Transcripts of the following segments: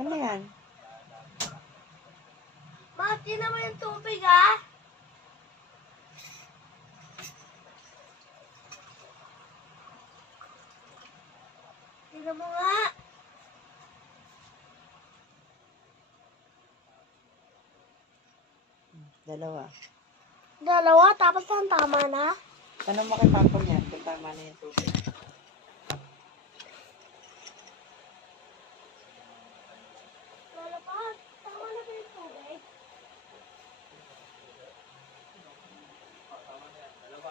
Ano yan? Mati naman yung tubig, ah. Tignan mo nga. Dalawa. Dalawa, tapos ang tama na. Tanong mo kay Papa niyan kung tama na yung tubig. Lola pa, tama na ba yung tubig?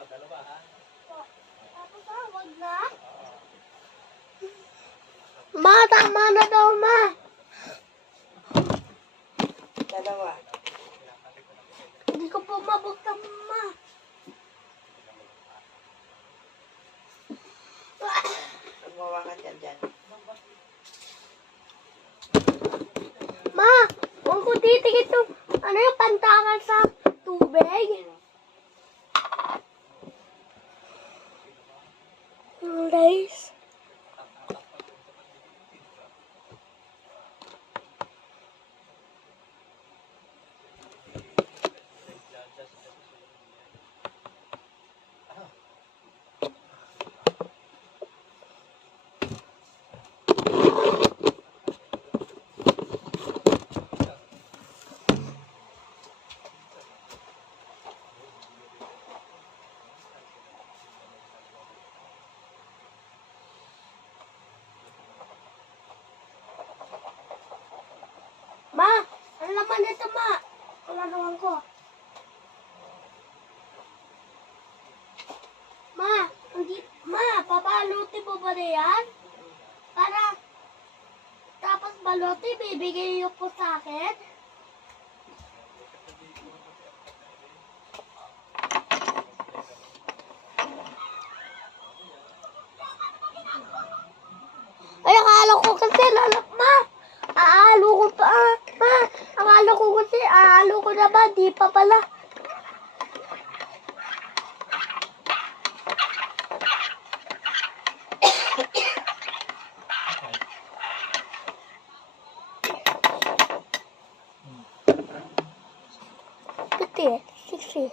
Dalawa ha? Tapos wag na. Ma, tama na daw, ma. Dalawa. Hindi ko po mabuksan, ma. Gumawa ka dyan. Ma, huwag ko titigit yung, ano yung pantangan sa tubig. Guys. Ma, ano naman ito, ma? Wala naman ko. Ma, papaluti mo ba na yan? Para, tapos baluti, bibigay niyo po sa akin? Ay, akala ko kasi, ma, aalo ko pa, ma, akala ko kasi, aalo ko na ba, di pa pala. Piti, siksi.